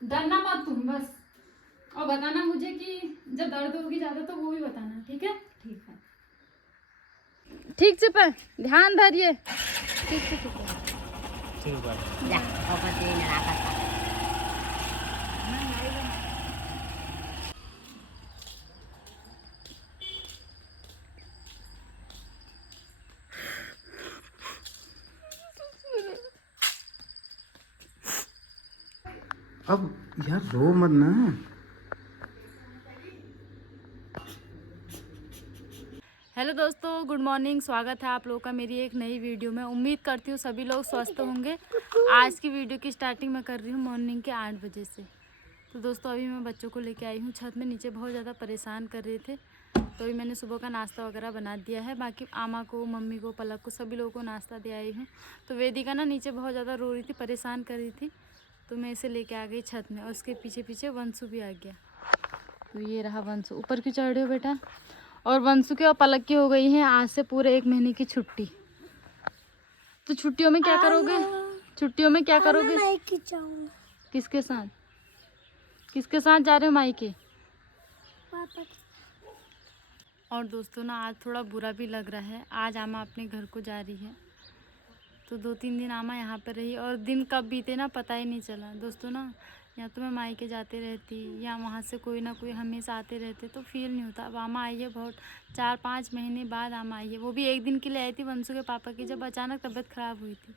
डरना मत तुम बस, और बताना मुझे कि जब दर्द होगी ज्यादा तो वो भी बताना, ठीक है? ठीक है। ठीक से पर ध्यान धरिए। ठीक से ठीक है। ठीक है जा ओके तीन रात का। अब यार रो मत ना। हेलो दोस्तों, गुड मॉर्निंग। स्वागत है आप लोगों का मेरी एक नई वीडियो में। उम्मीद करती हूँ सभी लोग स्वस्थ होंगे। आज की वीडियो की स्टार्टिंग मैं कर रही हूँ मॉर्निंग के 8 बजे से। तो दोस्तों अभी मैं बच्चों को लेके आई हूँ छत में, नीचे बहुत ज़्यादा परेशान कर रहे थे। तो अभी मैंने सुबह का नाश्ता वगैरह बना दिया है। बाकी आमा को, मम्मी को, पलक को, सभी लोगों को नाश्ता दे आई हूँ। तो वेदिका ना नीचे बहुत ज़्यादा रो रही थी, परेशान कर रही थी, तो मैं इसे लेके आ गई छत में। और उसके पीछे पीछे वंशु भी आ गया। तो ये रहा वंशु। ऊपर क्यों चढ़ रहे हो बेटा? और वंशु की और पलक की हो गई है आज से पूरे 1 महीने की छुट्टी। तो छुट्टियों में क्या करोगे? छुट्टियों में क्या करोगे? मायके जाऊंगा। किसके साथ? किसके साथ जा रहे हो मायके? पापा और दोस्तों ना आज थोड़ा बुरा भी लग रहा है। आज आमा अपने घर को जा रही है, तो 2-3 दिन आमा यहाँ पर रही और दिन कब बीते ना पता ही नहीं चला। दोस्तों ना या तो मैं मायके जाते रहती या वहाँ से कोई ना कोई हमेशा आते रहते तो फील नहीं होता। अब आमा आई है बहुत 4-5 महीने बाद आमा आई है, वो भी 1 दिन के लिए आई थी वंशु के पापा की, जब अचानक तबीयत ख़राब हुई थी।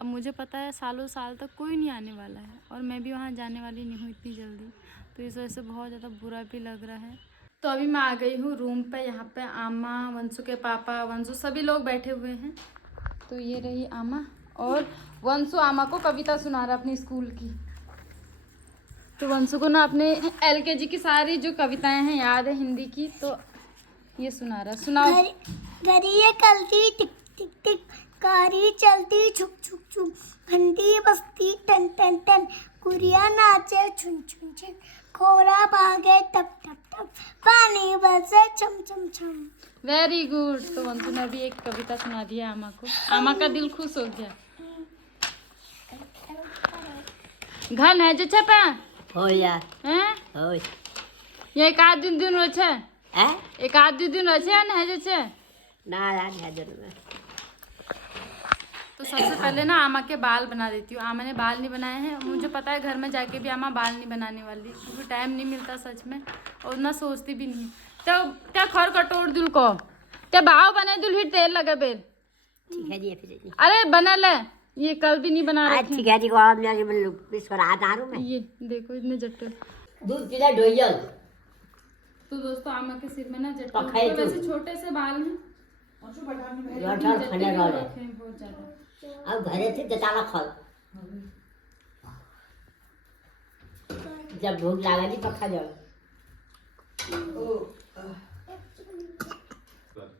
अब मुझे पता है सालों साल तक कोई नहीं आने वाला है और मैं भी वहाँ जाने वाली नहीं हूँ इतनी जल्दी, तो इस वजह से बहुत ज़्यादा बुरा भी लग रहा है। तो अभी मैं आ गई हूँ रूम पे। यहाँ पे आमा, वंशु के पापा, वंशु सभी लोग बैठे हुए हैं। तो ये रही आमा और वंशु आमा को कविता सुना रहा अपनी स्कूल की। तो वंशु को ना अपने LKG की सारी जो कविताएं हैं याद है हिंदी की, तो ये सुना रहा। सुनाओ। घड़ी कलती टिक टिक टिक, कारी चलती छुक छुक छुक, घंटी बजती टन टन टन, गुड़िया नाचे छुन छुन छुन, खोरा भागे टप टप टप, पानी बरसे छम छम छम। Very good. तो वंशु ने अभी एक कविता सुना दी है आमा को। आमा का दिल खुश हो गया। घन है जो छपा हो यार हैं हो ये एक आध दिन हो छे, है एक आध दिन हो छे ना जो छे। ना यार है जरूर में। तो सबसे पहले ना आमा के बाल बना देती हूँ। आमा ने बाल नहीं बनाए हैं, मुझे पता है घर में जाके भी आमा बाल नहीं बनाने वाली, क्योंकि टाइम नहीं मिलता सच में, और ना सोचती भी नहीं। तो क्या खर कटोर दिल को ते भाव बने दिल ही तेल लगे बेल। ठीक है जी फिर जी। अरे बना ले, ये कल भी नहीं बना रहे ठीक है जी को आज मेरी बिस्कुट रात आ रहा मैं। ये देखो इतने जट्टे। दूध पीला डोयल। तो दोस्तों आमा के सिर में ना जट्टे, पखाई तो तो। वैसे छोटे से बाल हैं जटा जट्टे खंडे भी रहे रखे हैं बहुत ज्यादा। अब घरे से जताला खल जब भूख लगा जी पक्का जाओ।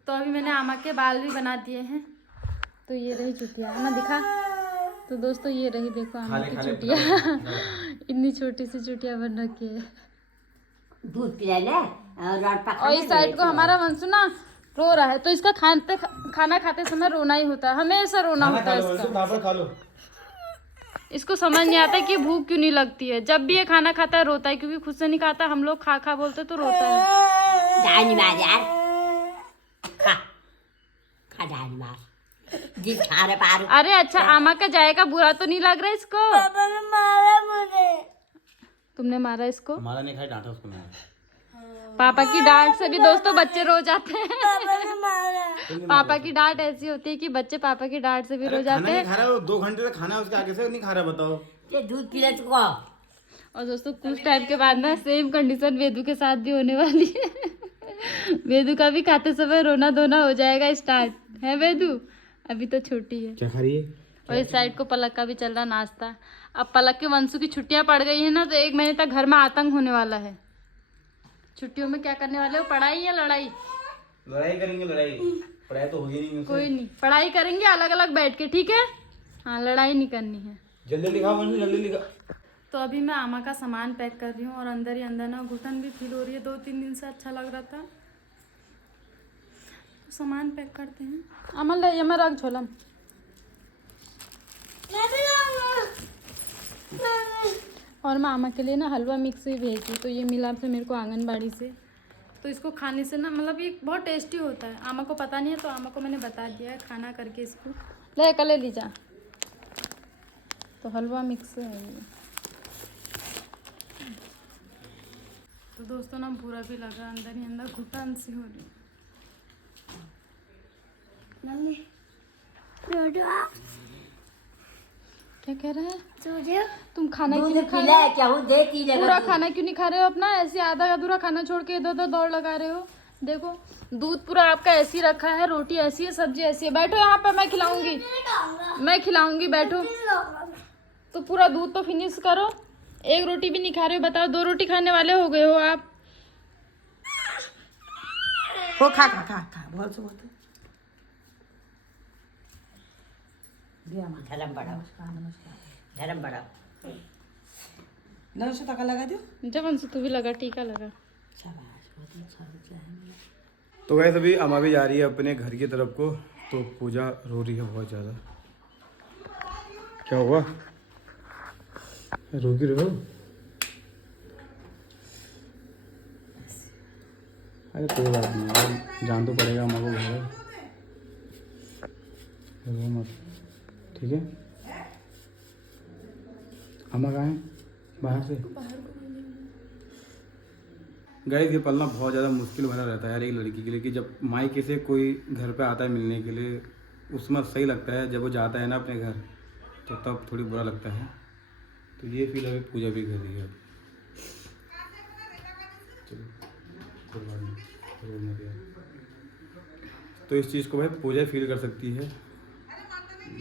तो अभी मैंने आमा के बाल भी बना दिए हैं। तो ये रही चुटिया ना, दिखा। तो दोस्तों ये रही, देखो आमा की चुटिया इतनी छोटी सी चुटिया बन रखी है। दूध पिला ले और रात पक्का। और इस साइड को हमारा वंशु ना रो रहा है, तो इसका खाना खाते समय रोना ही होता है, हमेशा रोना होता है इसका। खा लो। इसको समझ नहीं आता कि भूख क्यों नहीं लगती है। जब भी ये खाना खाता है रोता है, क्योंकि खुद से नहीं खाता, हम लोग खा खा बोलते तो रोता है। जानी मार यार खा खा जानी मार जी खा रे पार। अरे अच्छा, आमा का जाएगा बुरा तो नहीं लग रहा इसको? पापा ने मारा मुझे। तुमने मारा इसको? हमारा नहीं खाई, डांटा उसको। पापा की डांट से भी दोस्तों बच्चे रो जाते हैं। पापा ने मारा। पापा की डांट ऐसी होती है कि बच्चे पापा की डांट से भी रो जाते हैं। खा रहा है 2 घंटे से, खाना उसके आगे से नहीं खा रहा, बताओ। ये दूध पीला तो। और दोस्तों कुछ टाइम के बाद ना सेम कंडीशन वेदू के साथ भी होने वाली है। वेदू का भी खाते समय रोना धोना हो जाएगा स्टार्ट, है वेदू? अभी तो छोटी है। क्या खा रही है? और इस साइड को पलक का भी चल रहा नाश्ता। अब पलक के वंशु की छुट्टियां पड़ गई है ना, तो 1 महीने तक घर में आतंक होने वाला है। छुट्टियों में क्या करने वाले हो, पढ़ाई या लड़ाई? लड़ाई करेंगे, लड़ाई। पढ़ाई तो होगी नहीं। कोई नहीं, पढ़ाई करेंगे अलग अलग बैठ के, ठीक है? हाँ, लड़ाई नहीं करनी है। जल्दी लिखाओ, जल्दी लिखा। तो अभी मैं आमा का सामान पैक कर रही हूँ और अंदर ही अंदर ना घुटन भी फील हो रही है। 2-3 दिन से अच्छा लग रहा था, तो सामान पैक करते हैं। आमा ले ये मैं रख झोलम। मैं भी लाऊंगा। और मैं आमा के लिए ना हलवा मिक्स भी भेजी, तो ये मिला था मेरे को आंगनबाड़ी से। तो इसको खाने से ना मतलब ये बहुत टेस्टी होता है। आमा को पता नहीं है तो आमा को मैंने बता दिया है खाना करके इसको। ले कल ले लीजा, तो हलवा मिक्स है ये। तो दोस्तों ना बुरा भी लगा, अंदर ही अंदर घुटन सी हो रही। मम्मी जोजो क्या कह रहा है? जोजो तुम खाना क्यों दूध नहीं खा पिला रहे है क्या? वो देती हो? पूरा खाना क्यों नहीं खा रहे हो अपना? ऐसे आधा अधूरा खाना छोड़ के इधर उधर दौड़ लगा रहे हो। देखो दूध पूरा आपका ऐसी रखा है, रोटी ऐसी है, सब्जी ऐसी है। बैठो यहाँ पर, मैं खिलाऊंगी, मैं खिलाऊंगी, बैठो। तो पूरा दूध तो फिनिश करो। एक रोटी भी नहीं खा रहे हो, बताओ। 2 रोटी खाने वाले हो गए हो आप। हो खा खा खा खा बहुत से बहुत धर्म बढ़ाओ, धर्म बढ़ाओ। नरस तका लगा दो। जब हमसे तू भी लगा, टीका लगा। शाबाश, बहुत अच्छा होता है। तो वैसे अभी अम्मा भी जा रही है अपने घर की तरफ को, तो पूजा रो रही है बहुत ज़्यादा। क्या हुआ? रो क्यों रहे हो? अरे कोई बात नहीं यार, जान तो पड़ेगा अम्मा को घर। रो मत, ठीक है? अम्मा कहाँ है? बाहर से। गाइस ये पलना बहुत ज़्यादा मुश्किल भरा रहता है यार एक लड़की के लिए, कि जब मायके से कोई घर पे आता है मिलने के लिए, उसमें सही लगता है। जब वो जाता है ना अपने घर, तो तब थोड़ी बुरा लगता है। तो ये फील अभी पूजा भी कर रही है। चलो कोई बात नहीं, रो मत यार। तो इस चीज़ को भाई पूजा फील कर सकती है।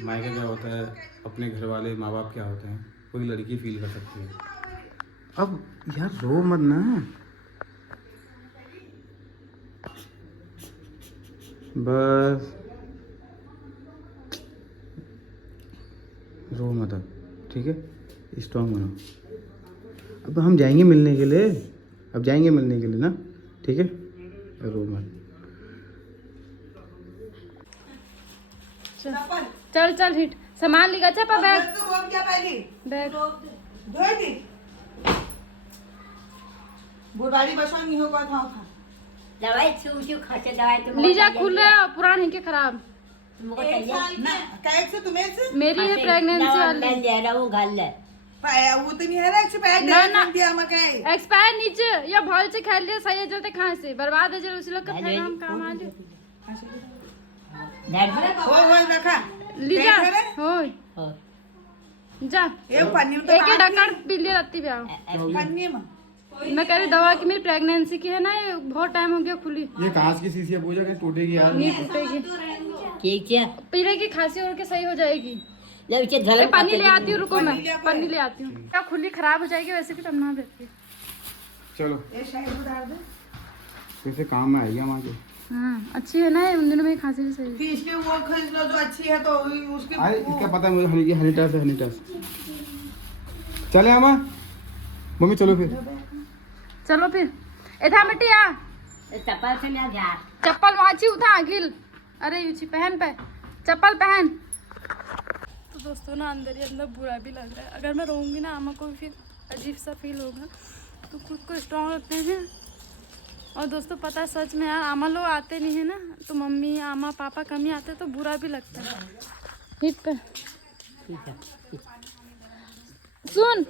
मायका क्या होता है, अपने घर वाले माँ बाप क्या होते हैं, कोई लड़की फील कर सकती है। अब यार रो मत ना, बस रो मत अब, ठीक है? स्ट्रांग बनो। अब हम जाएंगे मिलने के लिए, अब जाएंगे मिलने के लिए ना, ठीक है? रो मत। चल चल हिट सामान लिखा था पर बैग तो रोम क्या पहली बैग धोएगी बुढ़ारी बसवानी होगा था दवाई छू खाते दवाई तुम लीजा खुल रहा है, पुरान है के खराब। तुमको एक चाहिए साल ना कैसे से तुम्हें से मेरी है प्रेगनेंसी वाली। मैं ले रहा हूँ घर ले पाया वो तो नहीं है रख पाया ना, ना। दिया मकाई एक्सपायर नीचे या भल से खेल लिया सही है, जलते खाए से बर्बाद है। जल उसी लोग का फिर हम काम आ ले हो रखा लीजा बैठ रे। होय हो जा ये पन्नी में तो एक बात ढक्कन पी लिया रत्ती ब्याह। पन्नी में मैं कह रही दवा की मेरी प्रेगनेंसी की है ना, ये बहुत टाइम हो गया खुली, ये कांच की शीशी है पूजा, कहीं टूटेगी यार। नहीं टूटेगी। ठीक है पीने की खांसी और के सही हो जाएगी। ले उसे ए, धर्म पानी ले आती हूँ, रुको मैं पानी ले आओ। पानी ले आती हूँ। क्या खुली खराब हो जाएगी वैसे भी तब ना देती। चलो ये शायद उधार दे वैसे काम में आएगी अम्मा के। हाँ अच्छी है ना, उन दिनों में खांसी भी सही है। फिर इसके वो खरीद लो जो अच्छी है तो उसके अरे इसका पता है मुझे, हनी हनी टस है, हनी टस। चले अम्मा, मम्मी चलो फिर। चलो फिर एठा मिट्टी आ चप्पल से ले जा चप्पल वाची उठा गिल। अरे यूची पहन पे चप्पल पहन। तो दोस्तों ना अंदर ही अंदर बुरा भी लग रहा है। अगर मैं रहूँगी ना आमा को भी फिर अजीब सा फील होगा, तो खुद को स्ट्रॉन्ग रखते हैं। और दोस्तों पता है सच में यार, आमा लोग आते नहीं है ना, तो मम्मी आमा पापा कम ही आते तो बुरा भी लगता है। हिट पे ठीक है सुन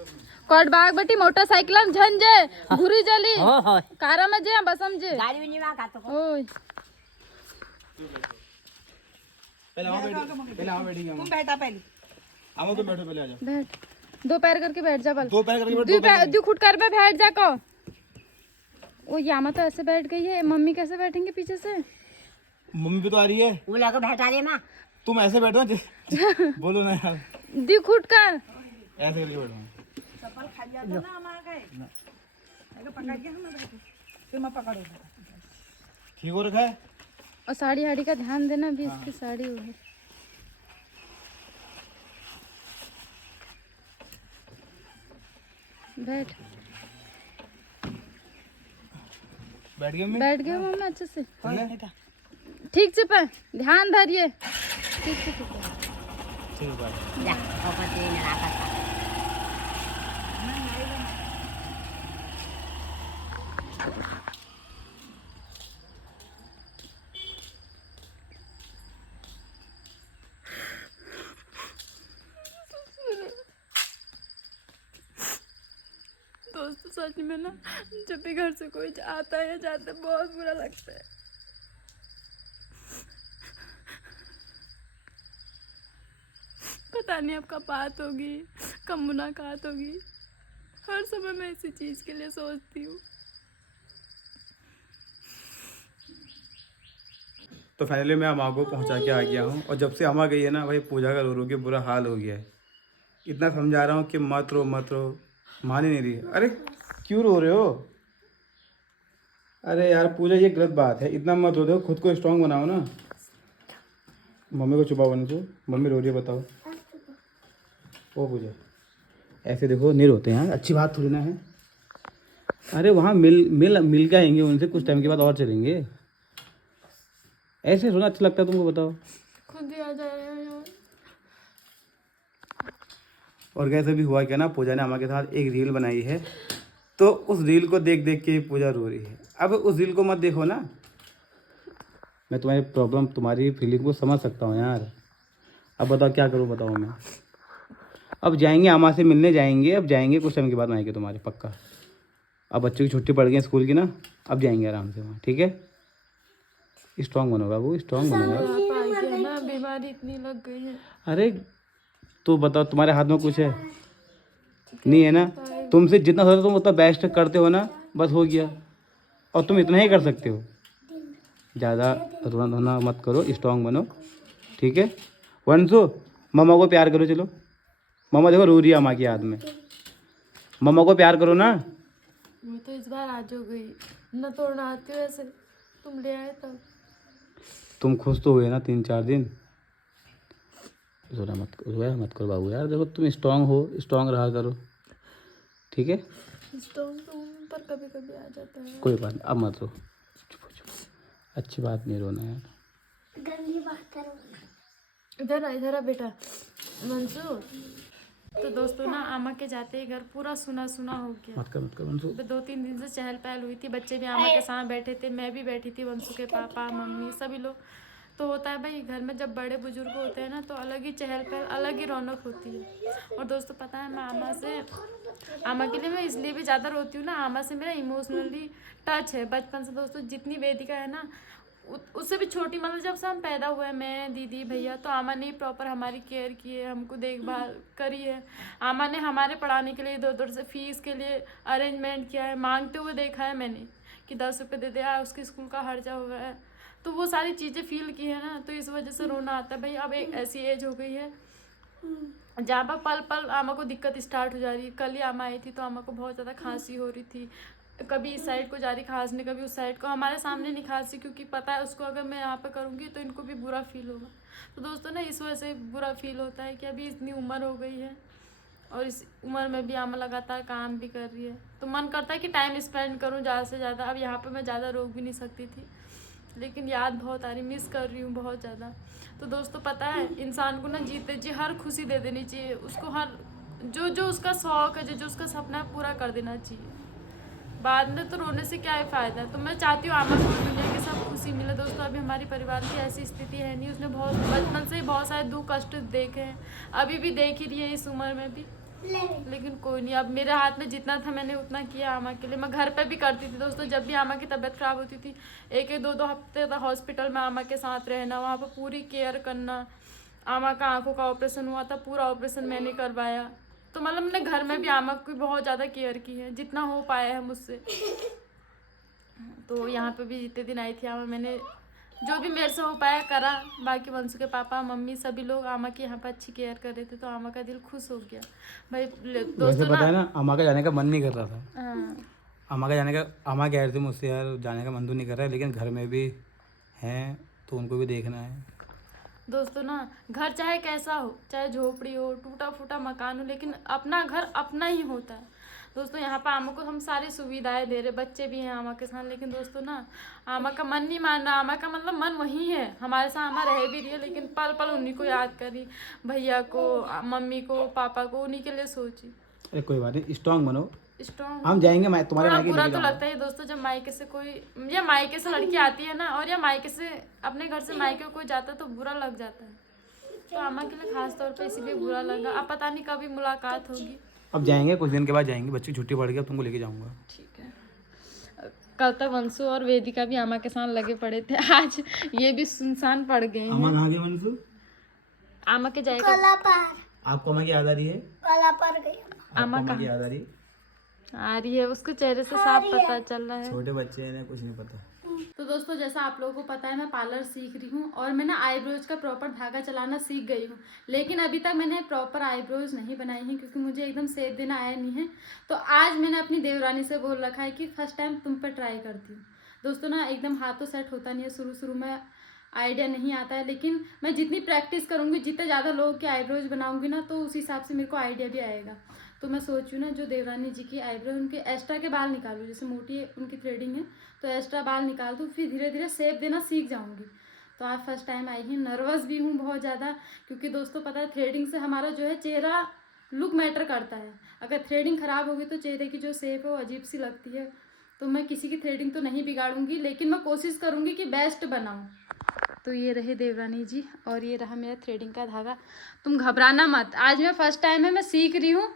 कोट बाग बटी मोटरसाइकिल झंझे घुरी जली हो हो कारा में जे बसम जे गाड़ी में नहीं वहाँ तो ओए पहले आओ बैठेंगे तुम बैठा पहले अम्मा तो बैठो, पहले आ जाओ। बैठ 2 पैर करके बैठ जा बल। दो पैर करके बैठ, दो खुट कर पे बैठ जा को। वो यामा तो ऐसे बैठ गई है, मम्मी कैसे बैठेंगे पीछे से? मम्मी भी तो आ रही है। वो लगा बैठा ले माँ तुम ऐसे बैठो बोलो ना यार, दी खुट कर ऐसे करके बैठो। चप्पल खा जाता ना हमारा गए अगर पकड़ के हम ना बैठे फिर मैं पकड़ो ठीक हो रखा है। और साड़ी हाड़ी का ध्यान देना भी, इसकी साड़ी होगी। बैठ बैठ गए मम्मी। बैठ गए मम्मी अच्छे से, बेटा ठीक से पे ध्यान धरिए, ठीक से ठीक है। ठीक है, बाय। जा और पति ने रखा था दोस्तों सच में ना, जब भी घर से कोई आता है या जाता है बहुत बुरा लगता है। पता नहीं अब कब बात होगी, कब मुलाकात होगी। हर समय मैं इसी चीज़ के लिए सोचती हूँ। तो फाइनली मैं अम्मा को पहुंचा के आ गया हूँ, और जब से अम्मा गई है ना भाई पूजा का रो के बुरा हाल हो गया है। इतना समझा रहा हूँ कि मत रो मत रो, मान ही नहीं रही। अरे क्यों रो रहे हो? अरे यार पूजा ये गलत बात है, इतना मत रो दो, खुद को स्ट्रांग बनाओ ना। मम्मी को छुपाओ बने तो, मम्मी रो रही है बताओ। ओ पूजा ऐसे देखो नहीं रोते हैं, अच्छी बात थोड़ी ना है। अरे वहाँ मिल के आएंगे उनसे, कुछ टाइम के बाद और चलेंगे। ऐसे रोना अच्छा लगता है तुमको बताओ? खुद ही आ जा रहे हैं यार। और कैसे भी हुआ क्या ना, पूजा ने अम्मा के साथ एक रील बनाई है, तो उस रील को देख देख के पूजा रो रही है। अब उस रील को मत देखो ना। मैं तुम्हारी प्रॉब्लम, तुम्हारी फीलिंग को समझ सकता हूँ यार। अब बताओ क्या करूँ, बताओ मैं। अब जाएंगे अम्मा से मिलने जाएंगे, अब जाएंगे कुछ टाइम के बाद आएंगे तुम्हारे, पक्का। अब बच्चों की छुट्टी पड़ गई है स्कूल की ना, अब जाएंगे आराम से वहाँ, ठीक है? स्ट्रांग बनो बाबू, स्ट्रांग बनो यार। आप आ गया ना, बीमारी इतनी लग गई है। अरे तो बताओ तुम्हारे हाथ में कुछ है? नहीं है ना? तुमसे जितना हो तुम उतना बेस्ट करते हो ना, बस हो गया। और तुम इतना ही कर सकते हो, ज़्यादा रोना धोना मत करो, स्ट्रांग बनो, ठीक है? वंशु मम्मा को प्यार करो, चलो। मम्मा देखो रो रही है अम्मा की याद में, मम्मा को प्यार करो ना। मैं तो इस बार आज हो गई ना, तोड़ना आती हो ऐसे, तुम ले आए तब। तुम खुश तो हुए ना 3-4 दिन। रोना मत करो बाबू यार, देखो तुम स्ट्रांग हो, स्ट्रांग रहा करो, ठीक है? स्टोन रूम पर कभी कभी आ जाता है। कोई बात नहीं, अब मत रो, चुप, अच्छी बात नहीं रोना यार। गंदी बात करो। इधर आ बेटा मंसू। तो दोस्तों ना, आमा के जाते ही घर पूरा सुना सुना हो गया। मत कर वंशु। 2-3 दिन से चहल पहल हुई थी, बच्चे भी आमा के साथ बैठे थे, मैं भी बैठी थी, वंशु के पापा मम्मी सभी लोग। तो होता है भाई, घर में जब बड़े बुजुर्ग होते हैं ना, तो अलग ही चहल पहल, अलग ही रौनक होती है। और दोस्तों पता है, मैं आमा के लिए मैं इसलिए भी ज़्यादा रोती हूँ ना, आमा से मेरा इमोशनली टच है बचपन से। दोस्तों जितनी वेदिका है ना, उससे भी छोटी, मतलब जब से हम पैदा हुए, मैं दीदी भैया, तो आमा ने प्रॉपर हमारी केयर की है, हमको देखभाल करी है। आमा ने हमारे पढ़ाने के लिए इधर उधर से फीस के लिए अरेंजमेंट किया है, मांगते हुए देखा है मैंने कि 10 रुपये दे दे यार, उसके स्कूल का खर्चा हो रहा है। तो वो सारी चीज़ें फील की है ना, तो इस वजह से रोना आता है भाई। अब एक ऐसी एज हो गई है जहाँ पर पल पल आमा को दिक्कत स्टार्ट हो जा रही है। कल ही आमा आई थी, तो आमा को बहुत ज़्यादा खांसी हो रही थी, कभी इस साइड को जा रही खांसने, कभी उस साइड को। हमारे सामने नहीं खांसी, क्योंकि पता है उसको अगर मैं यहाँ पे करूँगी तो इनको भी बुरा फील होगा। तो दोस्तों ना, इस वजह से बुरा फील होता है कि अभी इतनी उम्र हो गई है, और इस उम्र में भी आमा लगातार काम भी कर रही है, तो मन करता है कि टाइम स्पेंड करूँ ज़्यादा से ज़्यादा। अब यहाँ पर मैं ज़्यादा रोक भी नहीं सकती थी, लेकिन याद बहुत आ रही, मिस कर रही हूँ बहुत ज़्यादा। तो दोस्तों पता है, इंसान को ना जीते जी हर खुशी दे देनी चाहिए उसको, हर जो उसका शौक़ है, जो उसका सपना है, पूरा कर देना चाहिए। बाद में तो रोने से क्या है फ़ायदा। तो मैं चाहती हूँ आमा को दुनिया की सब खुशी मिले। दोस्तों अभी हमारी परिवार की ऐसी स्थिति है नहीं, उसने बहुत बचपन से ही बहुत सारे दुख कष्ट देखे हैं, अभी भी देख ही रही है इस उम्र में भी। लेकिन कोई नहीं, अब मेरे हाथ में जितना था मैंने उतना किया आमा के लिए। मैं घर पे भी करती थी दोस्तों, जब भी आमा की तबीयत ख़राब होती थी, 1-2 हफ्ते तक हॉस्पिटल में आमा के साथ रहना, वहाँ पर पूरी केयर करना। आमा का आंखों का ऑपरेशन हुआ था, पूरा ऑपरेशन मैंने करवाया। तो मतलब मैंने घर में भी आमा की बहुत ज़्यादा केयर की है, जितना हो पाया है मुझसे। तो यहाँ पे भी जितने दिन आई थी आमा, मैंने जो भी मेरे से हो पाया करा। बाकी वंशु के पापा मम्मी सभी लोग आमा की यहाँ पर अच्छी केयर कर रहे थे, तो आमा का दिल खुश हो गया भाई। दोस्तों पता है ना, अम्मा का जाने का मन नहीं कर रहा था। हाँ, अम्मा कह रही थी मुझसे यार जाने का मन तो नहीं कर रहा है, लेकिन घर में भी हैं तो उनको भी देखना है। दोस्तों ना, घर चाहे कैसा हो, चाहे झोपड़ी हो, टूटा फूटा मकान हो, लेकिन अपना घर अपना ही होता है। दोस्तों यहाँ पर आमा को हम सारी सुविधाएं दे रहे, बच्चे भी हैं आमा के साथ, लेकिन दोस्तों ना, आमा का मन नहीं मान रहा। आमा का मतलब मन वही है, हमारे साथ आमा रह भी रही है, लेकिन पल पल उन्हीं को याद करी, भैया को, मम्मी को, पापा को, उन्हीं के लिए सोची। अरे कोई बात नहीं, स्ट्रांग बनो, स्ट्रॉन्ग। हम जाएंगे तुम्हारे थोड़ा मायके बुरा लेके तो जाऊंगा। लगता है दोस्तों, जब मायके से कोई, या मायके से लड़की आती है ना, और या मायके से अपने घर से मायके को कोई जाता है, तो बुरा लग जाता है। तो आमा के लिए खास तौर पे इसीलिए बुरा लगा। अब पता नहीं कभी मुलाकात होगी, अब जाएंगे, कुछ दिन के बाद जाएंगे, बच्ची छुट्टी पड़ गई, अब तुमको लेके जाऊंगा। ठीक है। कल तक वंशु और वेदिका भी आमा के साथ लगे पड़े थे, आज ये भी सुनसान पड़ गए हैं। कहाँ गए वंशु? आमा के जाएगा। कला पार, आपको अम्मा की याद आ रही है? कला पर गई। आमा अम्मा की याद आ रही है? आ रही है, उसके चेहरे से साफ पता चल रहा है। छोटे बच्चे हैं, इन्हें कुछ नहीं पता। तो दोस्तों जैसा आप लोगों को पता है मैं पार्लर सीख रही हूँ और मैं ना आईब्रोज का प्रॉपर धागा चलाना सीख गई हूँ, लेकिन अभी तक मैंने प्रॉपर आईब्रोज नहीं बनाई हैं क्योंकि मुझे एकदम शेप देना आया नहीं है। तो आज मैंने अपनी देवरानी से बोल रखा है कि फर्स्ट टाइम तुम पर ट्राई करती हूँ। दोस्तों ना एकदम हाथ तो सेट होता नहीं है, शुरू में आइडिया नहीं आता है, लेकिन मैं जितनी प्रैक्टिस करूँगी, जितने ज़्यादा लोगों के आईब्रोज बनाऊँगी ना, तो उस हिसाब से मेरे को आइडिया भी आएगा। तो मैं सोच रही हूँ ना, जो देवरानी जी की आईब्रो उनके एक्स्ट्रा के बाल निकालूँ, जैसे मोटी उनकी थ्रेडिंग है तो एक्स्ट्रा बाल निकाल दूँ, फिर धीरे धीरे शेप देना सीख जाऊँगी। तो आज फर्स्ट टाइम आई हूँ, नर्वस भी हूँ बहुत ज़्यादा, क्योंकि दोस्तों पता है थ्रेडिंग से हमारा जो है चेहरा लुक मैटर करता है। अगर थ्रेडिंग ख़राब होगी तो चेहरे की जो शेप है वो अजीब सी लगती है। तो मैं किसी की थ्रेडिंग तो नहीं बिगाड़ूंगी, लेकिन मैं कोशिश करूँगी कि बेस्ट बनाऊँ। तो ये रहे देवरानी जी और ये रहा मेरा थ्रेडिंग का धागा। तुम घबराना मत, आज मैं फर्स्ट टाइम है, मैं सीख रही हूँ,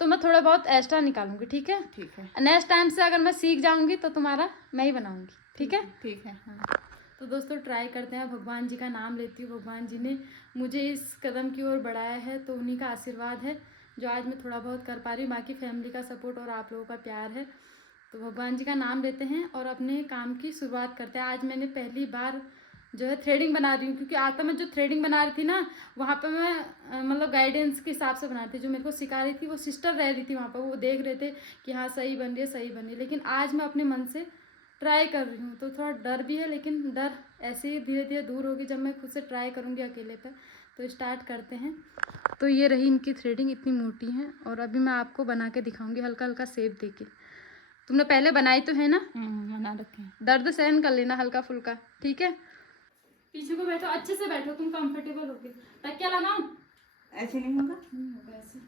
तो मैं थोड़ा बहुत एक्स्ट्रा निकालूंगी। ठीक है? ठीक है, नेक्स्ट टाइम से अगर मैं सीख जाऊंगी तो तुम्हारा मैं ही बनाऊंगी। ठीक है? ठीक है। हाँ। तो दोस्तों ट्राई करते हैं, भगवान जी का नाम लेती हूँ। भगवान जी ने मुझे इस कदम की ओर बढ़ाया है, तो उन्हीं का आशीर्वाद है जो आज मैं थोड़ा बहुत कर पा रही हूँ। बाकी फैमिली का सपोर्ट और आप लोगों का प्यार है। तो भगवान जी का नाम लेते हैं और अपने काम की शुरुआत करते हैं। आज मैंने पहली बार जो है थ्रेडिंग बना रही हूँ, क्योंकि आज तक मैं जो थ्रेडिंग बना रही थी ना, वहाँ पे मैं मतलब गाइडेंस के हिसाब से बना रही थी। जो मेरे को सिखा रही थी वो सिस्टर रह रही थी वहाँ पर, वो देख रहे थे कि हाँ सही बन रही है, सही बन रही है। लेकिन आज मैं अपने मन से ट्राई कर रही हूँ, तो थोड़ा डर भी है, लेकिन डर ऐसे ही धीरे धीरे दूर होगी जब मैं खुद से ट्राई करूँगी अकेले पर। तो स्टार्ट करते हैं। तो ये रही इनकी थ्रेडिंग, इतनी मोटी है और अभी मैं आपको बना के दिखाऊँगी हल्का हल्का शेप दे के। तुमने पहले बनाई तो है ना? बना रखे हैं। दर्द सहन कर लेना हल्का फुल्का। ठीक है? पीछे को बैठो, अच्छे से बैठो, तुम कंफर्टेबल होके। तकिया लगाऊं? ऐसे नहीं होगा। नहीं होगा ऐसे।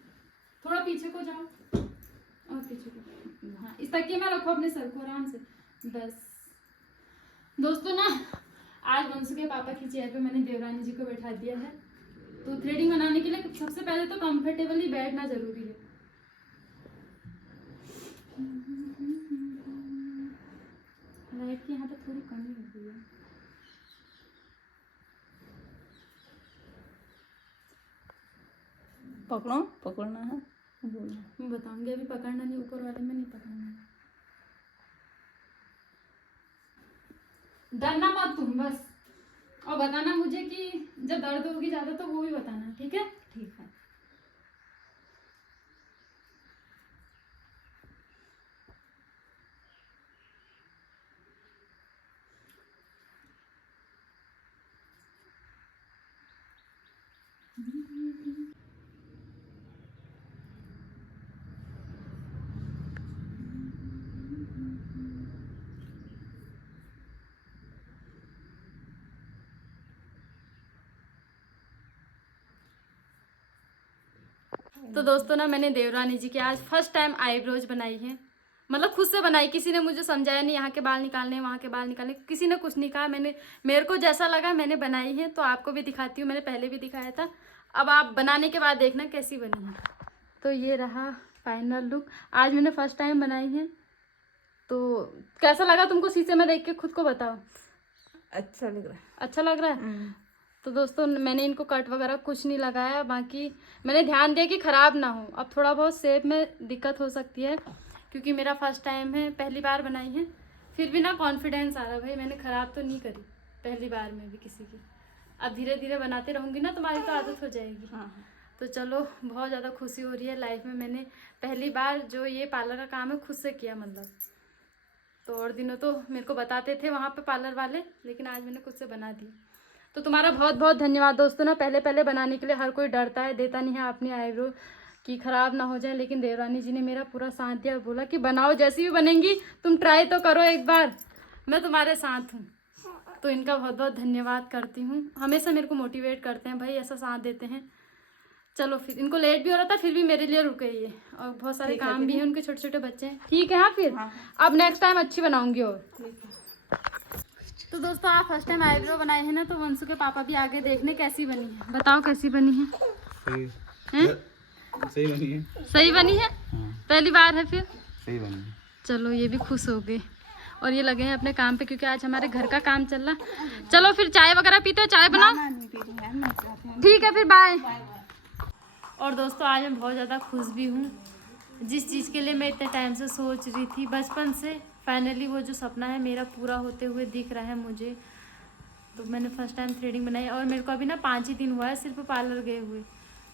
थोड़ा पीछे को जाओ और पीछे को। हाँ, इस तकिए में रखो अपने सर को आराम से, बस। दोस्तों ना आज वंशु के पापा की चेयर पे मैंने देवरानी जी को बैठा दिया है। तो थ्रेडिंग बनाने के लिए सबसे पहले तो कंफर्टेबली बैठना जरूरी है। लाइट की यहाँ पे थोड़ी कमी हो गई है। पकड़ो, पकड़ना है, बोलना। मैं बताऊंगी, अभी पकड़ना नहीं, ऊपर वाले में नहीं पकड़ना है। डरना मत तुम बस, और बताना मुझे कि जब दर्द होगी ज़्यादा तो वो भी बताना। ठीक है? ठीक है। तो दोस्तों ना मैंने देवरानी जी की आज फर्स्ट टाइम आईब्रोज बनाई है, मतलब खुद से बनाई। किसी ने मुझे समझाया नहीं, यहाँ के बाल निकालने, वहाँ के बाल निकालने, किसी ने कुछ नहीं कहा। मेरे को जैसा लगा मैंने बनाई है, तो आपको भी दिखाती हूँ। मैंने पहले भी दिखाया था, अब आप बनाने के बाद देखना कैसी बनी है। तो ये रहा फाइनल लुक, आज मैंने फर्स्ट टाइम बनाई है। तो कैसा लगा तुमको शीशे में देख के, खुद को बताओ। अच्छा लग रहा है। अच्छा लग रहा है? तो दोस्तों मैंने इनको कट वगैरह कुछ नहीं लगाया, बाकी मैंने ध्यान दिया कि ख़राब ना हो। अब थोड़ा बहुत शेप में दिक्कत हो सकती है क्योंकि मेरा फर्स्ट टाइम है, पहली बार बनाई है। फिर भी ना कॉन्फिडेंस आ रहा, भाई मैंने ख़राब तो नहीं करी पहली बार में भी किसी की। अब धीरे धीरे बनाते रहूँगी ना, तुम्हारी तो आदत हो जाएगी। हाँ। तो चलो, बहुत ज़्यादा खुशी हो रही है लाइफ में। मैंने पहली बार जो ये पार्लर का काम है खुद से किया, मतलब। तो और दिनों तो मेरे को बताते थे वहाँ पे पार्लर वाले, लेकिन आज मैंने खुद से बना दी। तो तुम्हारा बहुत बहुत धन्यवाद दोस्तों। ना पहले पहले बनाने के लिए हर कोई डरता है, देता नहीं है अपनी आईब्रो कि ख़राब ना हो जाए, लेकिन देवरानी जी ने मेरा पूरा साथ दिया, बोला कि बनाओ, जैसी भी बनेंगी तुम ट्राई तो करो एक बार, मैं तुम्हारे साथ हूँ। तो इनका बहुत बहुत धन्यवाद करती हूँ, हमेशा मेरे को मोटिवेट करते हैं भाई, ऐसा साथ देते हैं। चलो फिर, इनको लेट भी हो रहा था फिर भी मेरे लिए रुके ये, और बहुत सारे काम भी हैं, उनके छोटे छोटे बच्चे हैं। ठीक है? हाँ फिर अब नेक्स्ट टाइम अच्छी बनाऊंगी। और तो दोस्तों आप फर्स्ट टाइम आईब्रो बनाए हैं ना, तो वंशु के पापा भी आगे देखने कैसी बनी है, बताओ कैसी बनी है। सही बनी है। सही बनी है, हाँ पहली बार है फिर। सही बनी है। चलो ये भी खुश हो गए और ये लगे हैं अपने काम पे, क्योंकि आज हमारे घर का काम चल रहा। चलो फिर चाय वगैरह पीते हो, चाय बनाओ। ठीक है फिर, बाय। और दोस्तों आज मैं बहुत ज़्यादा खुश भी हूँ। जिस चीज़ के लिए मैं इतने टाइम से सोच रही थी बचपन से, फाइनली वो जो सपना है मेरा पूरा होते हुए दिख रहा है मुझे। तो मैंने फर्स्ट टाइम थ्रेडिंग बनाई और मेरे को अभी ना 5 ही दिन हुआ है सिर्फ पार्लर गए हुए।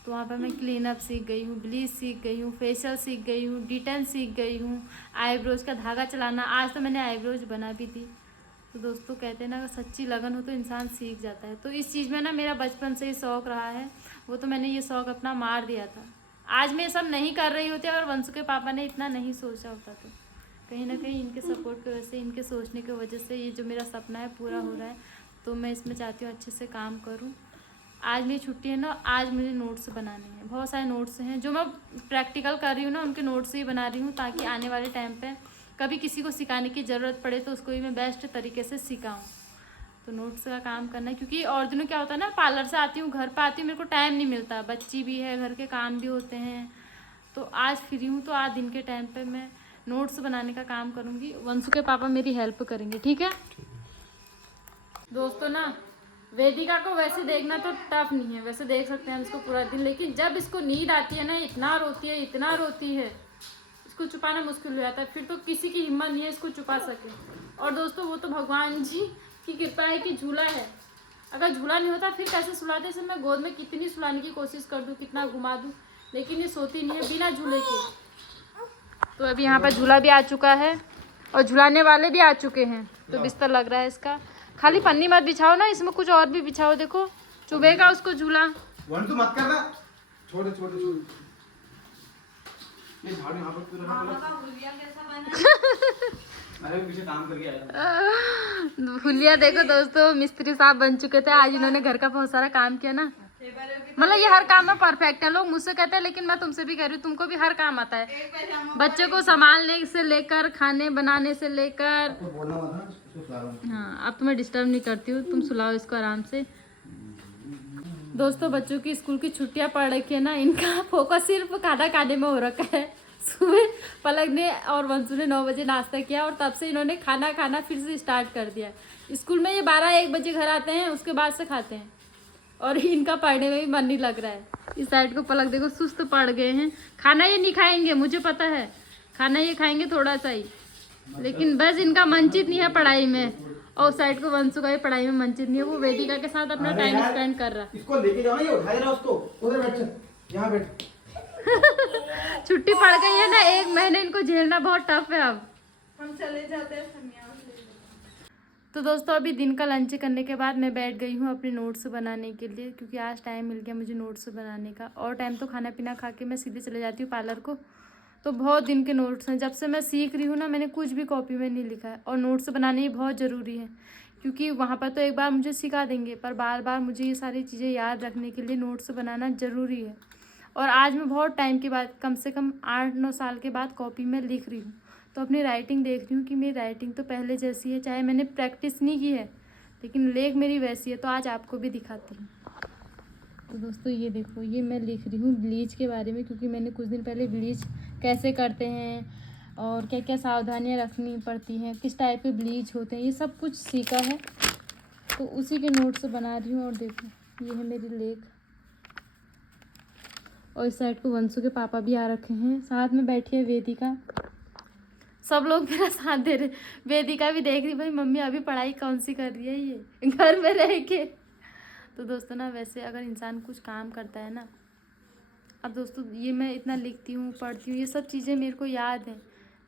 तो वहाँ पर मैं क्लीन अप सीख गई हूँ, ब्लीच सीख गई हूँ, फेशियल सीख गई हूँ, डिटेन सीख गई हूँ, आईब्रोज़ का धागा चलाना। आज तो मैंने आईब्रोज बना भी थी। तो दोस्तों कहते हैं ना, अगर सच्ची लगन हो तो इंसान सीख जाता है। तो इस चीज़ में ना मेरा बचपन से ही शौक़ रहा है। वो तो मैंने ये शौक़ अपना मार दिया था। आज मैं सब नहीं कर रही होती अगर वंशु के पापा ने इतना नहीं सोचा होता। तो कहीं ना कहीं इनके सपोर्ट की वजह से, इनके सोचने की वजह से ये जो मेरा सपना है पूरा हो रहा है। तो मैं इसमें चाहती हूँ अच्छे से काम करूँ। आज मेरी छुट्टी है ना, आज मुझे नोट्स बनाने हैं। बहुत सारे नोट्स हैं जो मैं प्रैक्टिकल कर रही हूँ ना, उनके नोट्स ही बना रही हूँ ताकि आने वाले टाइम पे कभी किसी को सिखाने की ज़रूरत पड़े तो उसको भी मैं बेस्ट तरीके से सिखाऊँ। तो नोट्स का काम करना है, क्योंकि और दिनों क्या होता है ना, पार्लर से आती हूँ, घर पर आती हूँ, मेरे को टाइम नहीं मिलता, बच्ची भी है, घर के काम भी होते हैं। तो आज फ्री हूँ तो आज दिन के टाइम पे मैं नोट्स बनाने का काम करूँगी। वंशु के पापा मेरी हेल्प करेंगे, ठीक है। दोस्तों ना, वेदिका को वैसे देखना तो टफ नहीं है, वैसे देख सकते हैं हम इसको पूरा दिन, लेकिन जब इसको नींद आती है ना, इतना रोती है, इतना रोती है, इसको छुपाना मुश्किल हो जाता है। फिर तो किसी की हिम्मत नहीं है इसको छुपा सके। और दोस्तों वो तो भगवान जी की कृपा है कि झूला है। अगर झूला नहीं होता फिर कैसे सुलाते। इसे मैं गोद में कितनी सुलाने की कोशिश कर दूँ, कितना घुमा दूँ, लेकिन ये सोती नहीं है बिना झूले के। तो अभी यहाँ पर झूला भी आ चुका है और झुलाने वाले भी आ चुके हैं। तो बिस्तर लग रहा है इसका। खाली पन्नी मत बिछाओ ना, इसमें कुछ और भी बिछाओ। देखो चुभेगा उसको झूला। वन तो मत करना, छोड़ छोड़ छोड़। ये झाड़ू यहाँ पर पूरा अरे पीछे काम करके आया। हुलिया देखो दोस्तों, मिस्त्री साहब बन चुके थे। आज इन्होंने घर का बहुत सारा काम किया ना। मतलब ये हर काम में परफेक्ट है। लोग मुझसे कहते हैं, लेकिन मैं तुमसे भी कह रही हूँ, तुमको भी हर काम आता है। बच्चों को संभालने से लेकर, खाने बनाने से लेकर। हाँ, अब तुम्हें डिस्टर्ब नहीं करती हूँ, तुम सुलाओ इसको आराम से। दोस्तों बच्चों की स्कूल की छुट्टियां पड़ रखी है ना, इनका फोकस सिर्फ खाना खाने में हो रखा है। सुबह पलक ने और वंशु ने 9 बजे नाश्ता किया और तब से इन्होंने खाना खाना फिर से स्टार्ट कर दिया। स्कूल में ये 12-1 बजे घर आते हैं, उसके बाद से खाते हैं। और इनका पढ़ने में भी मन नहीं लग रहा है। इस साइड को पलक देखो, सुस्त पड़ गए हैं। खाना ये नहीं खाएंगे, मुझे पता है, खाना ये खाएंगे थोड़ा सा ही, लेकिन बस इनका मनचित नहीं है पढ़ाई में। और उस साइड को वंशु का भी पढ़ाई में मनचित नहीं है, वो वेदिका के साथ अपना टाइम स्पेंड कर रहा है। इसको लेके जाओ ना, ये उठाए रहा उसको। उधर बैठ, यहाँ बैठ। छुट्टी पड़ गई है ना, 1 महीने इनको झेलना बहुत टफ है। अब हम चले जाते हैं। तो दोस्तों अभी दिन का लंच करने के बाद मैं बैठ गई हूँ अपने नोट्स बनाने के लिए, क्योंकि आज टाइम मिल गया मुझे नोट्स बनाने का। और टाइम तो खाना पीना खा के मैं सीधे चले जाती हूँ पार्लर को। तो बहुत दिन के नोट्स हैं, जब से मैं सीख रही हूँ ना, मैंने कुछ भी कॉपी में नहीं लिखा है। और नोट्स बनाने ही बहुत ज़रूरी है, क्योंकि वहाँ पर तो एक बार मुझे सिखा देंगे, पर बार बार मुझे ये सारी चीज़ें याद रखने के लिए नोट्स बनाना ज़रूरी है। और आज मैं बहुत टाइम के बाद, कम से कम 8-9 साल के बाद कॉपी में लिख रही हूँ। तो अपनी राइटिंग देख रही हूँ कि मेरी राइटिंग तो पहले जैसी है, चाहे मैंने प्रैक्टिस नहीं की है, लेकिन लेख मेरी वैसी है। तो आज आपको भी दिखाती हूँ। तो दोस्तों ये देखो, ये मैं लिख रही हूँ ब्लीच के बारे में, क्योंकि मैंने कुछ दिन पहले ब्लीच कैसे करते हैं और क्या क्या सावधानियाँ रखनी पड़ती हैं, किस टाइप के ब्लीच होते हैं, ये सब कुछ सीखा है। तो उसी के नोट्स बना रही हूँ। और देखो ये है मेरी लेख। और इस साइड को वंशु के पापा भी आ रखे हैं, साथ में बैठी है वेदिका। सब लोग मेरा साथ दे रहे। वेदिका भी देख रही, भाई मम्मी अभी पढ़ाई कौन सी कर रही है ये घर में रह के। तो दोस्तों ना, वैसे अगर इंसान कुछ काम करता है ना, अब दोस्तों ये मैं इतना लिखती हूँ, पढ़ती हूँ, ये सब चीज़ें मेरे को याद हैं,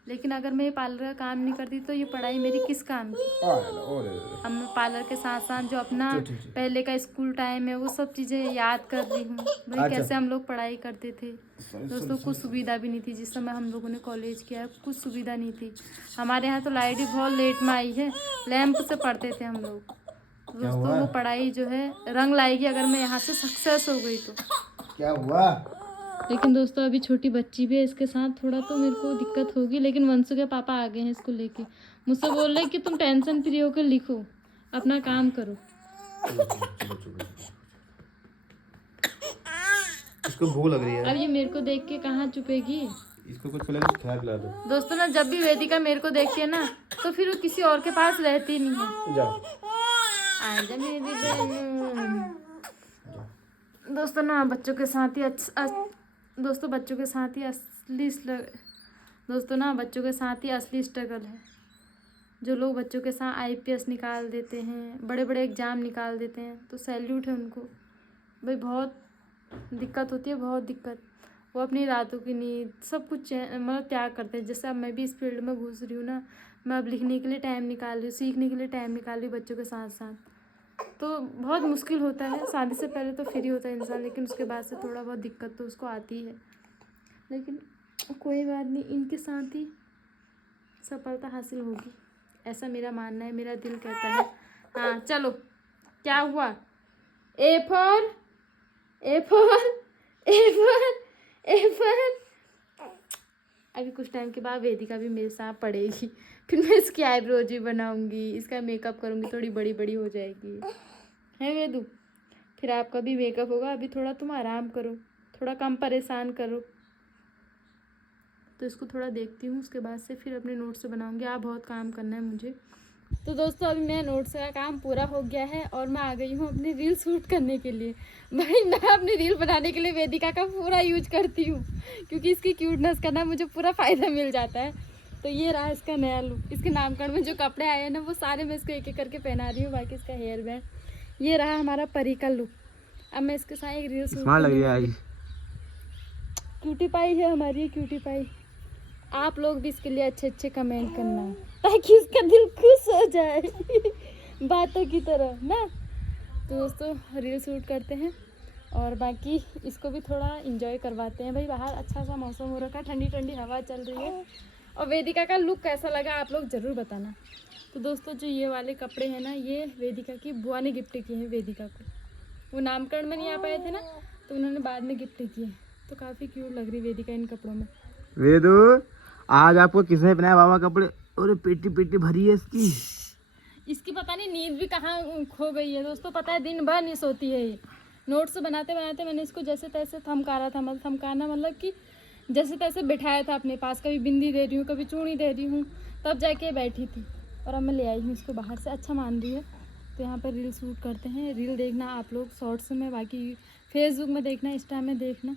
लेकिन अगर मैं पार्लर का काम नहीं करती तो ये पढ़ाई मेरी किस काम की। अब मैं पार्लर के साथ साथ जो अपना पहले का स्कूल टाइम है वो सब चीज़ें याद कर रही हूँ। भाई कैसे हम लोग पढ़ाई करते थे दोस्तों, कुछ सुविधा भी नहीं थी। जिस समय हम लोगों ने कॉलेज किया है कुछ सुविधा नहीं थी। हमारे यहाँ तो लाइट भी बहुत लेट में आई है, लैंप से पढ़ते थे हम लोग। दोस्तों वो पढ़ाई जो है रंग लाएगी अगर मैं यहाँ से सक्सेस हो गई तो। क्या हुआ? लेकिन दोस्तों अभी छोटी बच्ची भी है इसके साथ, थोड़ा तो मेरे को दिक्कत होगी। लेकिन वंशु के पापा आ गए हैं इसको लेके, मुझसे बोल रहे कि तुम टेंशन फ्री होकर लिखो, अपना काम करो। इसको भूख लग रही है। अब ये मेरे को देख के कहाँ चुपेगी। इसको कुछ खिला दो, खिला पिला दो। दोस्तों ना जब भी वेदिका मेरे को देखती है ना तो फिर वो किसी और के पास रहती नहीं है। जाओ आजा मेरी बहन। दोस्तों ना बच्चों के साथ ही दोस्तों बच्चों के साथ ही असली स्ट्रगल है। जो लोग बच्चों के साथ IPS निकाल देते हैं, बड़े बड़े एग्ज़ाम निकाल देते हैं, तो सैल्यूट है उनको भाई। बहुत दिक्कत होती है, बहुत दिक्कत। वो अपनी रातों की नींद सब कुछ मतलब त्याग करते हैं। जैसे अब मैं भी इस फील्ड में घुस रही हूँ ना, मैं अब लिखने के लिए टाइम निकाल रही हूँ, सीखने के लिए टाइम निकाल रही हूँ बच्चों के साथ साथ। तो बहुत मुश्किल होता है। शादी से पहले तो फ्री होता है इंसान, लेकिन उसके बाद से थोड़ा बहुत दिक्कत तो उसको आती है। लेकिन कोई बात नहीं, इनके साथ ही सफलता हासिल होगी, ऐसा मेरा मानना है, मेरा दिल कहता है। हाँ चलो, क्या हुआ? A for अभी कुछ टाइम के बाद वेदिका भी मेरे साथ पढ़ेगी, फिर मैं इसकी आईब्रोज भी बनाऊंगी, इसका मेकअप करूंगी, थोड़ी बड़ी बड़ी हो जाएगी है वेदू। फिर आपका भी मेकअप होगा। अभी थोड़ा तुम आराम करो, थोड़ा कम परेशान करो। तो इसको थोड़ा देखती हूँ, उसके बाद से फिर अपने नोट्स बनाऊंगी। आप बहुत काम करना है मुझे। तो दोस्तों अभी मेरा नोट्स का काम पूरा हो गया है और मैं आ गई हूँ अपनी रील शूट करने के लिए। भाई मैं अपनी रील बनाने के लिए वेदिका का पूरा यूज करती हूँ, क्योंकि इसकी क्यूटनेस का ना मुझे पूरा फ़ायदा मिल जाता है। तो ये रहा इसका नया लुक। इसके नामकरण में जो कपड़े आए हैं ना, वो सारे मैं इसको एक एक करके पहना रही हूँ। बाकी इसका हेयर बैंड, ये रहा हमारा परी का लुक। अब मैं इसके साथ एक रील शूट लग रही है। क्यूटी पाई है हमारी, क्यूटी पाई। आप लोग भी इसके लिए अच्छे अच्छे कमेंट करना, ताकि इसका दिल खुश हो जाए बातों की तरह ना। तो दोस्तों रील शूट करते हैं और बाकी इसको भी थोड़ा एंजॉय करवाते हैं। भाई बाहर अच्छा सा मौसम हो रखा है, ठंडी ठंडी हवा चल रही है। और वेदिका का लुक कैसा लगा आप लोग ज़रूर बताना। तो दोस्तों जो ये वाले कपड़े हैं ना, ये वेदिका की बुआ ने गिफ्ट किए हैं वेदिका को। वो नामकरण में नहीं आ पाए थे ना, तो उन्होंने बाद में गिफ्ट किए। तो काफ़ी क्यूट लग रही वेदिका इन कपड़ों में। वेदू आज आपको किसने पहनाया बाबा कपड़े? अरे पेटी पेटी भरी है इसकी पता नहीं नींद भी कहाँ खो गई है दोस्तों। पता है दिन भर नहीं सोती है ये। नोट्स बनाते बनाते मैंने इसको जैसे तैसे थमका था, मतलब थमकाना मतलब कि जैसे तैसे बिठाया था अपने पास। कभी बिंदी दे रही हूँ, कभी चूड़ी दे रही हूँ, तब जाके बैठी थी। और अब मैं ले आई हूँ इसको बाहर से, अच्छा मान रही है। तो यहाँ पर रील शूट करते हैं। रील देखना आप लोग शॉर्ट्स में, बाकी फेसबुक में देखना, इंस्टा में देखना।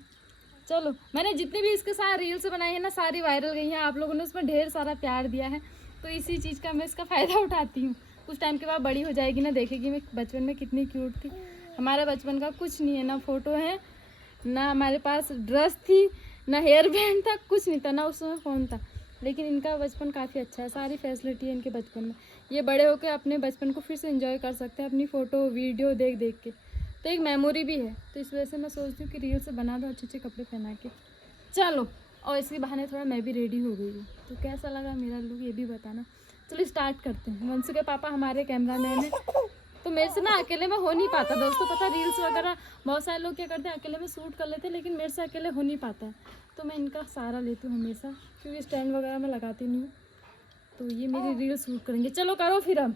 चलो मैंने जितनी भी इसके साथ रील्स बनाई है ना, सारी वायरल गई हैं। आप लोगों ने उसमें ढेर सारा प्यार दिया है, तो इसी चीज़ का मैं इसका फ़ायदा उठाती हूँ। कुछ टाइम के बाद बड़ी हो जाएगी ना, देखेगी मैं बचपन में कितनी क्यूट थी। हमारा बचपन का कुछ नहीं है, ना फ़ोटो है, ना हमारे पास ड्रेस थी, ना हेयर बैंड था, कुछ नहीं था, ना उसमें फ़ोन था। लेकिन इनका बचपन काफ़ी अच्छा है, सारी फैसिलिटी है इनके बचपन में। ये बड़े होकर अपने बचपन को फिर से एंजॉय कर सकते हैं अपनी फ़ोटो वीडियो देख देख के। तो एक मेमोरी भी है। तो इस वजह से मैं सोचती हूँ कि रील से बना दो अच्छे अच्छे कपड़े पहना के। चलो, और इसके बहाने थोड़ा मैं भी रेडी हो गई हूँ। तो कैसा लगा मेरा लुक ये भी बताना। चलो स्टार्ट करते हैं। वंशु के पापा हमारे कैमरामैन है, तो मेरे से ना अकेले में हो नहीं पाता दोस्तों। पता रील्स वगैरह बहुत सारे लोग क्या करते हैं, अकेले में शूट कर लेते हैं, लेकिन मेरे से अकेले हो नहीं पाता है। तो मैं इनका सहारा लेती हूँ हमेशा, क्योंकि स्टैंड वगैरह मैं लगाती नहीं हूँ। तो ये मेरी रील शूट करेंगे। चलो करो फिर हम।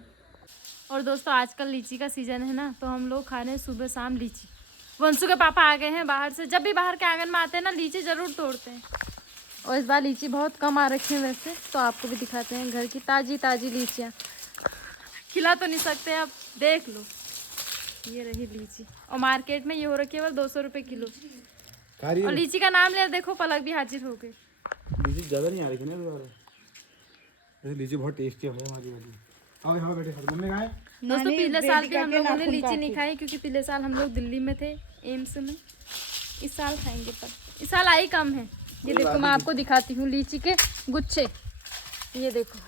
और दोस्तों आजकल लीची का सीज़न है ना, तो हम लोग खा रहे हैं सुबह शाम लीची। वंशु के पापा आ गए हैं बाहर से। जब भी बाहर के आंगन में आते हैं ना, लीची ज़रूर तोड़ते हैं। और इस बार लीची बहुत कम आ रखी है वैसे, तो आपको भी दिखाते हैं घर की ताज़ी ताज़ी लीचियाँ। खिला तो नहीं सकते, अब देख लो। ये रही लीची, और मार्केट में ये हो रखी है बस 200 रुपये किलो। और लीची का नाम ले, देखो पलक भी हाजिर हो गई। लीची ज़्यादा नहीं आ रही ना दोबारा। लीची बहुत टेस्टी है हमारी वाली। आओ यहाँ बैठे सर, मम्मी कहाँ है? दोस्तों पिछले साल भी हम लोगों ने लीची नहीं खाई, क्योंकि पिछले साल हम लोग दिल्ली में थे, एम्स में। इस साल खाएंगे, पर इस साल आई कम है। ये देखो मैं आपको दिखाती हूँ लीची के गुच्छे। ये देखो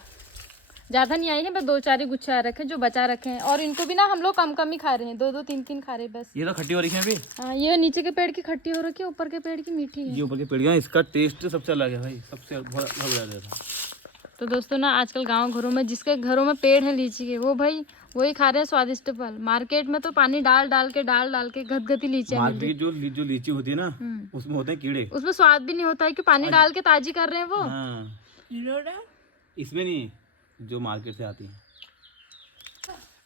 ज़्यादा नहीं आई है, बस 2-4 ही गुच्छे आ रखे हैं जो बचा रखे हैं। और इनको भी ना हम लोग कम कम ही खा रहे हैं, 2-2 3-3 खा रहे हैं बस। ये तो खट्टी हो रही है अभी। हाँ, ये नीचे के पेड़ की खट्टी हो रखी है, ऊपर के पेड़ की मीठी है। ये ऊपर की पेड़ियाँ, इसका टेस्ट सबसे अलग है भाई, सबसे बहुत ज़्यादा था। तो दोस्तों ना आजकल गांव घरों में जिसके घरों में पेड़ हैं लीची के, वो भाई वही खा रहे हैं स्वादिष्ट फल। मार्केट में तो पानी डाल डाल के गदगदी लीची। मार्केट जो लीची होती है ना, उसमें होते हैं कीड़े, उसमें स्वाद भी नहीं होता है, कि पानी डाल के ताजी कर रहे हैं वो। हाँ। इसमें नहीं, जो मार्केट से आती है।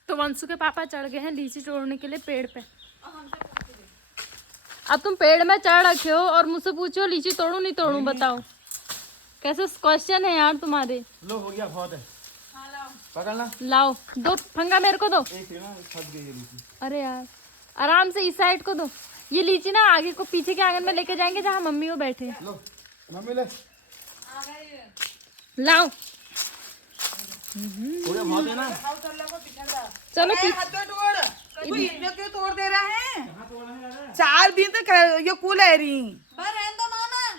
तो वंशु के पापा चढ़ गए हैं लीची तोड़ने के लिए पेड़ पे। अब तुम पेड़ में चढ़ रखे हो और मुझसे पूछो लीची तोड़ू नहीं तोड़ू, बताओ कैसे क्वेश्चन है यार तुम्हारे। लो हो गया, बहुत है। पकड़ना। लाओ, दो फंगा मेरे को दो। एक ना फट गई ये लीची। अरे यार आराम से इस साइड को दो। ये लीची ना आगे को पीछे के आंगन में लेके जाएंगे जहाँ मम्मी वो बैठे। लो मम्मी ले। लाओ पूरे बहुत है ना। चलो तू इतने क्यों तोड़ दे रहा है? 4 दिन तक ये कूल है रही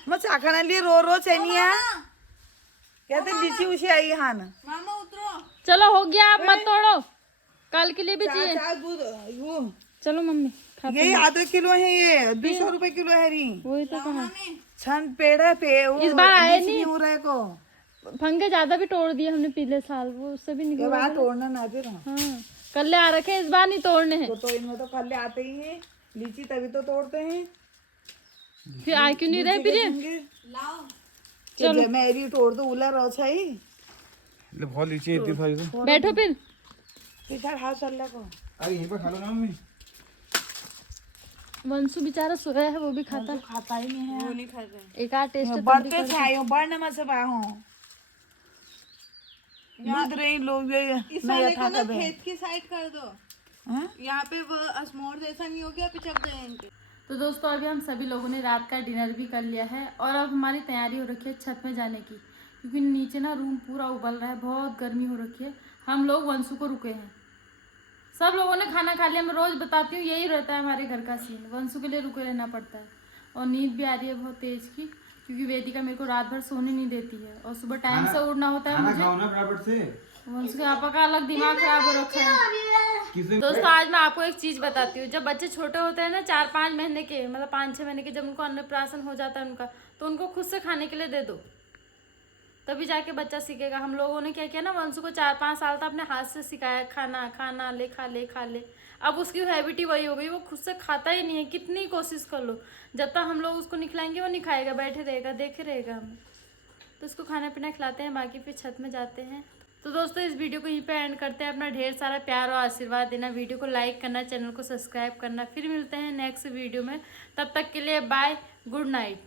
मैं चाखने लिए रो चाहिए है कहते लीची उसी आई हान चलो हो गया, आप मत तोड़ो, कल के लिए भी चाहिए। दूध चलो मम्मी खाते यही हैं। आधा किलो है, ये 200 रुपए किलो है रही। वही तो कहा, छन पेड़ है इस बार आए नहीं। हो रहा है को फंगे ज्यादा भी तोड़ दिए हमने पिछले साल, वो उससे भी ये निकल बात तोड़ना ना फिर हाँ कल आ रखे हैं, इस बार नहीं तोड़ने हैं। तो इनमें तो फल आते ही हैं, लीची तभी तो तोड़ते हैं। फिर आ क्यों नहीं रहे फिर ये? चलो मेरी तोड़ दो उला रो छाई ले बहुत लीची है इतनी सारी तो। बैठो फिर। इधर हाथ चल को अरे यहीं पर खा लो ना मम्मी। वंशु बेचारा सोया है, वो भी खाता है। खाता ही नहीं है, वो नहीं खा रहे। एक आध टेस्ट तब भी बढ़ते करता है। खायो बढ़ने में से बाहो दूध रही लोग ये इस मैं वाले ये को था ना कबे खेत की साइड कर दो, हैं? यहाँ पे वो असमोर जैसा नहीं हो गया, पिचक गए इनके। तो दोस्तों अभी हम सभी लोगों ने रात का डिनर भी कर लिया है और अब हमारी तैयारी हो रखी है छत में जाने की, क्योंकि नीचे ना रूम पूरा उबल रहा है, बहुत गर्मी हो रखी है। हम लोग वंशु को रुके हैं, सब लोगों ने खाना खा लिया। मैं रोज बताती हूँ यही रहता है हमारे घर का सीन, वंशु के लिए रुके रहना पड़ता है। और नींद भी आ रही है बहुत तेज की, क्योंकि वेदिका मेरे को रात भर सोने नहीं देती है और सुबह टाइम से उठना होता है मुझे। खाओ ना बराबर से। वंशु के पापा का अलग दिमाग खराब हो रखा है। दोस्तों आज मैं आपको एक चीज बताती हूँ, जब बच्चे छोटे होते हैं ना 4-5 महीने के, मतलब 5-6 महीने के, जब उनको अन्नप्राशन हो जाता है उनका, तो उनको खुद से खाने के लिए दे दो, तभी जाके बच्चा सीखेगा। हम लोगों ने क्या किया ना, वंशु को 4-5 साल तक अपने हाथ से सिखाया, खाना खाना ले खा ले खा ले। अब उसकी हैबिट ही वही हो गई, वो खुद से खाता ही नहीं है, कितनी कोशिश कर लो। जब तक हम लोग उसको नहीं खिलाएंगे वो नहीं खाएगा, बैठे रहेगा, देखे रहेगा हमें। तो उसको खाना पीना खिलाते हैं, बाकी फिर छत में जाते हैं। तो दोस्तों इस वीडियो को यहीं पे एंड करते हैं। अपना ढेर सारा प्यार और आशीर्वाद देना, वीडियो को लाइक करना, चैनल को सब्सक्राइब करना। फिर मिलते हैं नेक्स्ट वीडियो में, तब तक के लिए बाय, गुड नाइट।